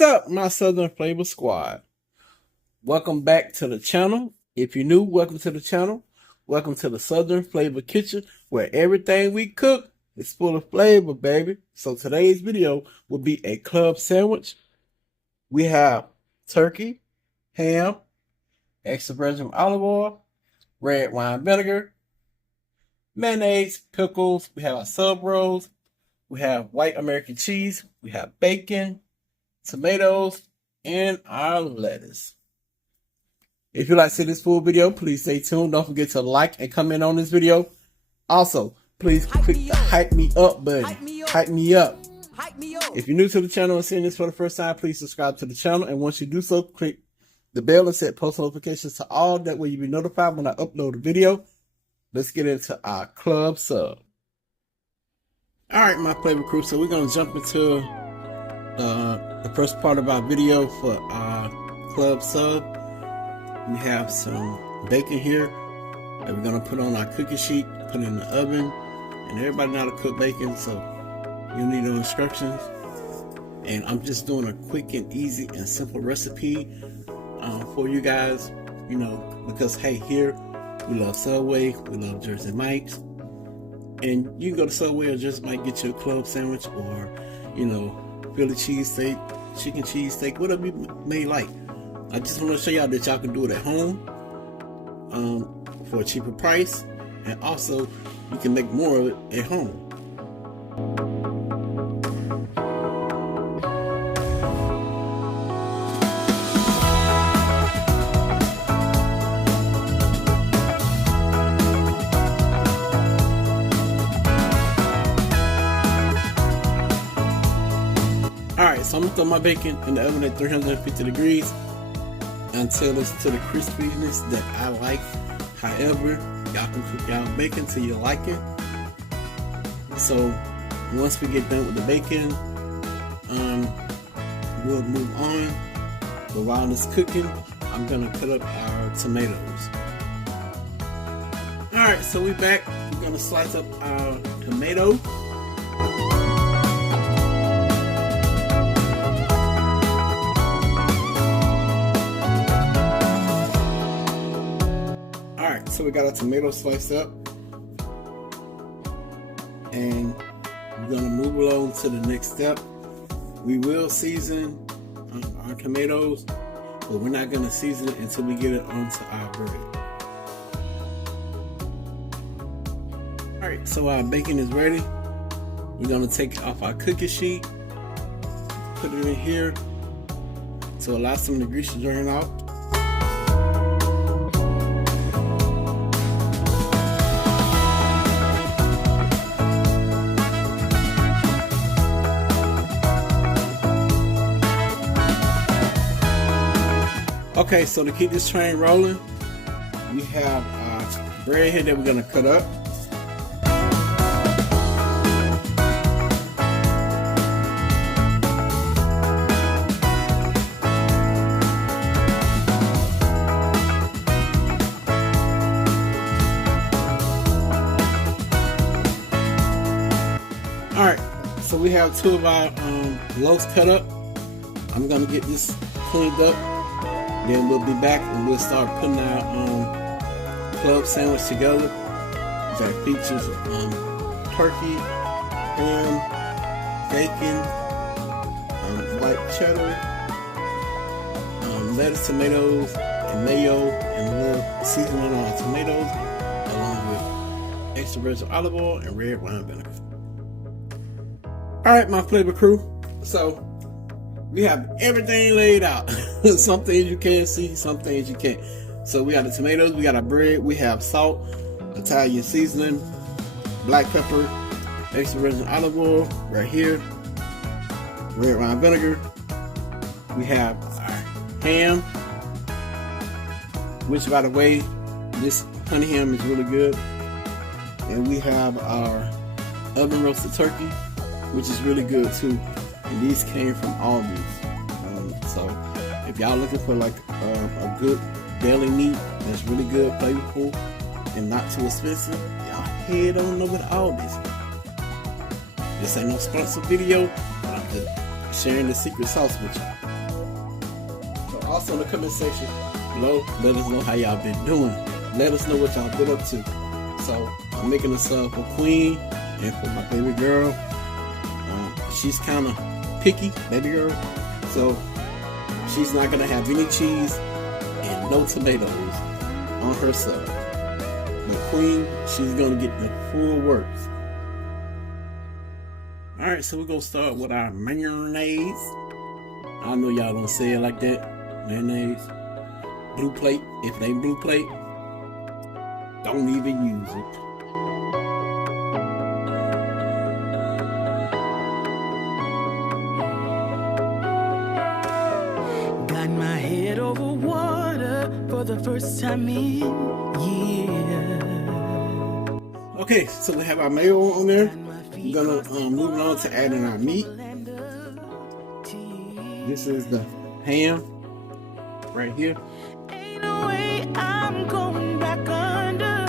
What's up, my Southern Flavor Squad? Welcome back to the channel. If you're new, welcome to the channel. Welcome to the Southern Flavor Kitchen, where everything we cook is full of flavor, baby. So today's video will be a club sandwich. We have turkey, ham, extra virgin olive oil, red wine vinegar, mayonnaise, pickles. We have our sub rolls. We have white American cheese. We have bacon, tomatoes, and our lettuce. If you'd like to see this full video, please stay tuned. Don't forget to like and comment on this video. Also, please click the hype me up button. Hype me up. If you're new to the channel and seeing this for the first time, please subscribe to the channel. And once you do so, click the bell and set post notifications to all. That way you'll be notified when I upload a video. Let's get into our club sub. All right, my flavor crew. So we're going to jump into the first part of our video for our club sub. We have some bacon here that we're going to put on our cookie sheet, put it in the oven. And everybody know how to cook bacon, so you'll need no instructions. And I'm just doing a quick and easy and simple recipe for you guys, you know, because hey, here we love Subway, we love Jersey Mike's. And you can go to Subway or Jersey Mike's, get you a club sandwich, or, you know, Philly cheesesteak, chicken cheesesteak, whatever you may like. I just want to show y'all that y'all can do it at home for a cheaper price, and also you can make more of it at home. Alright, so I'm going to throw my bacon in the oven at 350 degrees until it's to the crispiness that I like. However, y'all can cook y'all bacon till you like it. So once we get done with the bacon, we'll move on. But while it's cooking, I'm going to cut up our tomatoes. Alright, so we back. We're going to slice up our tomato. So we got our tomato sliced up, and we're going to move along to the next step. We will season our tomatoes, but we're not going to season it until we get it onto our bread. Alright, so our bacon is ready. We're going to take off our cookie sheet, put it in here to allow some of the grease to drain out. Okay, so to keep this train rolling, we have our bread here that we're going to cut up. Alright, so we have two of our loaves cut up. I'm going to get this cleaned up. Then we'll be back and we'll start putting our club sandwich together. That features turkey, ham, bacon, white cheddar, lettuce, tomatoes, and mayo, and a little seasoning on our tomatoes, along with extra virgin olive oil and red wine vinegar. Alright, my flavor crew. So we have everything laid out. Some things you can see, some things you can't. So we got the tomatoes, we got our bread, we have salt, Italian seasoning, black pepper, extra virgin olive oil right here, red wine vinegar. We have our ham, which by the way, this honey ham is really good. And we have our oven roasted turkey, which is really good too. And these came from Aldi's. So if y'all looking for like a good deli meat that's really good, flavorful, and not too expensive, y'all head on over to Aldi's. This ain't no sponsored video, but I'm just sharing the secret sauce with you. Also in the comment section below, let us know how y'all been doing. Let us know what y'all been up to. So I'm making a sub for Queen and for my baby girl. She's kind of picky, baby girl, so she's not gonna have any cheese and no tomatoes on her sub. But Queen, she's gonna get the full works. Alright, so we're gonna start with our mayonnaise. I know y'all don't say it like that. Mayonnaise. Blue plate. If it ain't blue plate, don't even use it. Got my head over water for the first time in years. Okay, so we have our mayo on there. We're gonna move on to adding our meat. This is the ham right here. Ain't no way I'm going back under.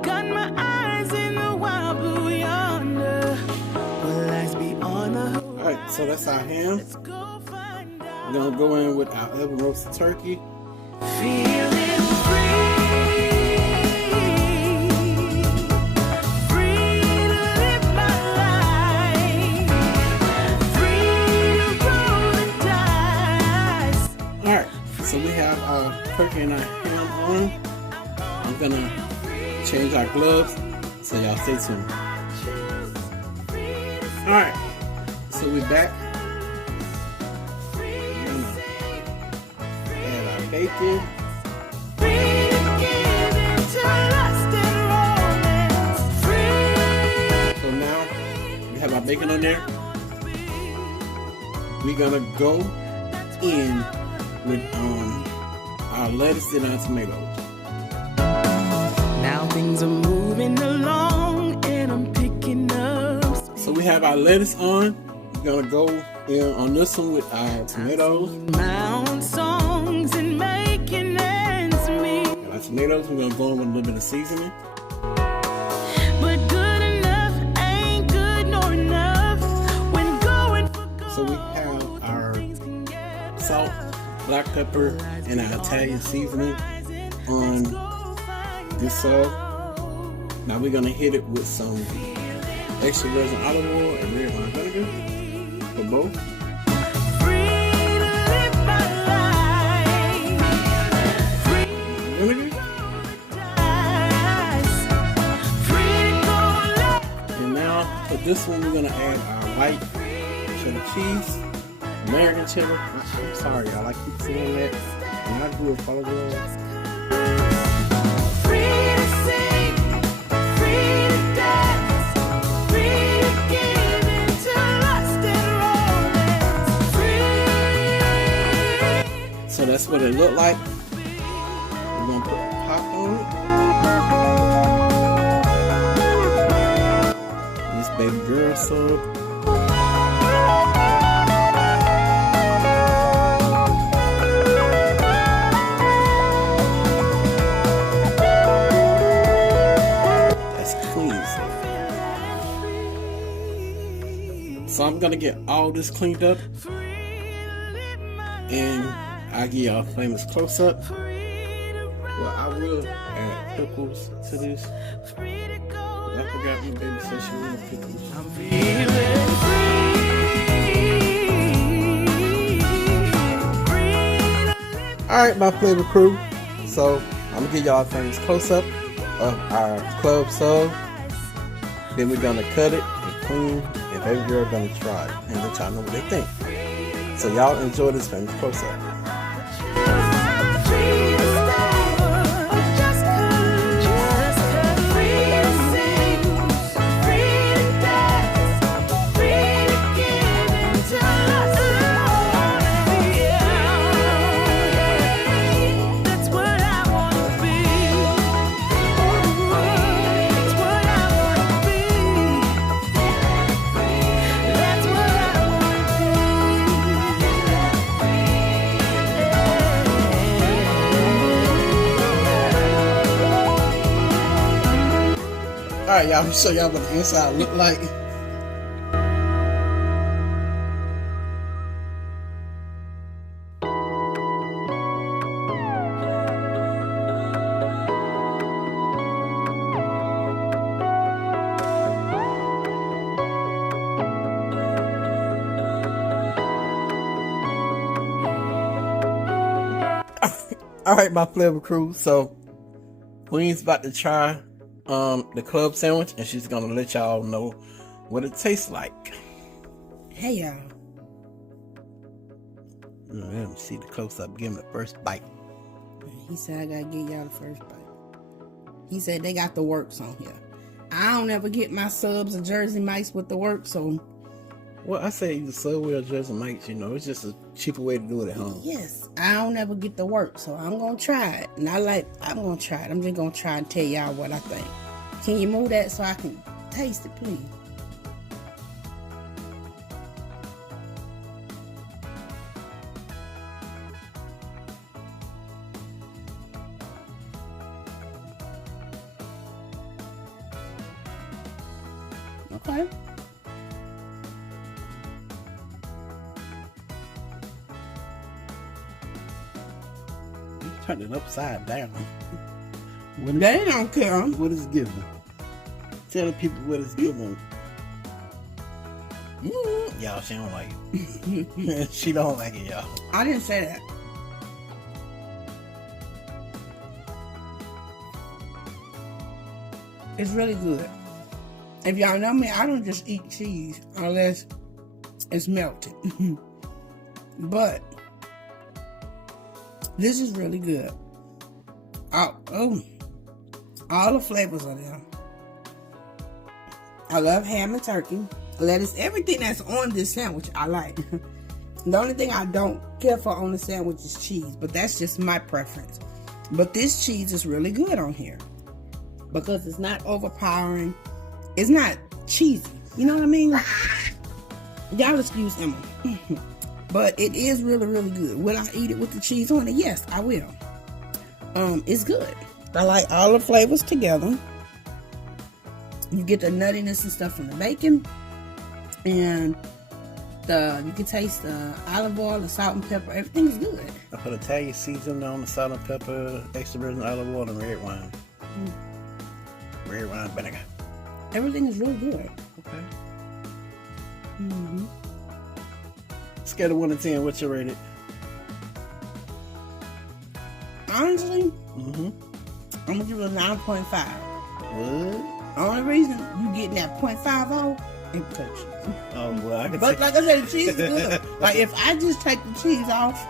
Got my eyes in the wild blue yonder. Will eyes be on the hook? Alright, so that's our ham. Let's go find out. We're gonna go in with our oven roasted turkey. Feeling free. Free to live my life. Free to roll the dice. Alright, so we have our turkey and our ham on. I'm gonna change our gloves, so y'all stay tuned. Alright, so we're back. We're gonna add our bacon. Free to give into lust and romance. Free. So now we have our bacon on there. We're gonna go in with our lettuce and our tomatoes. Now things are moving along and I'm picking up. So we have our lettuce on. We're gonna go in on this one with our tomatoes. My own songs and making ends meet. And our tomatoes, we're gonna go in with a little bit of seasoning. But good enough ain't good nor enough when going for gold. So we have our salt, black pepper, and our Italian seasoning on this sub. Now we're gonna hit it with some extra virgin olive oil and red wine vinegar for both. Free to live my life. Free Vinegar. dice. Free to go low. And now for this one, we're gonna add our white cheddar cheese, American cheddar. I'm sorry, y'all. I keep saying that. I'm not good at follow the rules. Free to sing, free to dance, free to give into lust and romance. Free. So that's what it looked like. We're gonna put pop on it. This baby girl sub. That's clean. So I'm gonna get all this cleaned up, and I'll give y'all a famous close up. Well, I will add pickles to this. I forgot my baby said she wanted pickles. Feeling free. Alright, my flavor crew. So I'm gonna give y'all a famous close up of our club sub. Then we're gonna cut it and Queen and baby girl gonna try it and let y'all know what they think. So y'all enjoy this famous close up. Alright, y'all, I'm gonna show y'all what the inside look like. All right, my flavor crew. So Queen's about to try the club sandwich, and she's gonna let y'all know what it tastes like. Hey y'all. Let me see the close up. Give him the first bite. He said I gotta get y'all the first bite. He said they got the works on here. I don't ever get my subs or Jersey Mike's with the works, so Well, I say either Subway or Jersey Mike's. You know, it's just a cheaper way to do it at home. yes, I don't ever get the work, so I'm gonna try it. And I'm gonna try it. I'm just gonna try and tell y'all what I think. Can you move that so I can taste it, please? Okay. You turned it upside down. They don't care. What is given? Tell the people what it's given. Y'all, she don't like it. She don't like it, y'all. I didn't say that. It's really good. If y'all know me, I don't just eat cheese unless it's melted. But this is really good. All the flavors are there. I love ham and turkey, lettuce, everything that's on this sandwich I like. The only thing I don't care for on the sandwich is cheese, but that's just my preference. But this cheese is really good on here because it's not overpowering. It's not cheesy. You know what I mean? Y'all excuse Emma. But it is really, really good. Will I eat it with the cheese on it? Yes, I will. It's good. I like all the flavors together. You get the nuttiness and stuff from the bacon. And you can taste the olive oil, the salt and pepper. Everything's good. I put Italian seasoning on the salt and pepper, extra virgin olive oil, and red wine. Red wine vinegar. Everything is really good. Okay. Mm-hmm. Scale of 1 to 10, what's your rating? Honestly, Mm-hmm. I'm gonna give it a 9.5. What? Only reason you getting that 0.5 off is because. Oh, well, I can But take like I said, the cheese is good. Like if I just take the cheese off,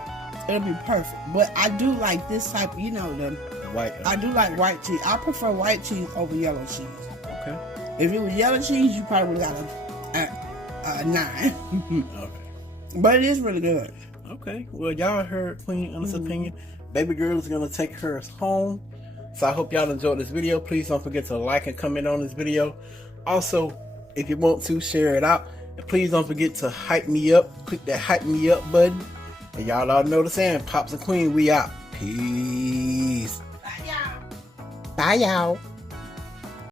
it'll be perfect. But I do like this type. You know, white. I do like white cheese. I prefer white cheese over yellow cheese. Okay. If it was yellow cheese, you probably got a 9. Okay. But it is really good. Okay. Well, y'all heard Queen Honest opinion. Baby girl is gonna take hers home. So I hope y'all enjoyed this video. Please don't forget to like and comment on this video. Also, if you want to, share it out. And please don't forget to hype me up. Click that hype me up button. And y'all all know the saying, Pops and Queen, we out. Peace. Bye, y'all. Bye, y'all.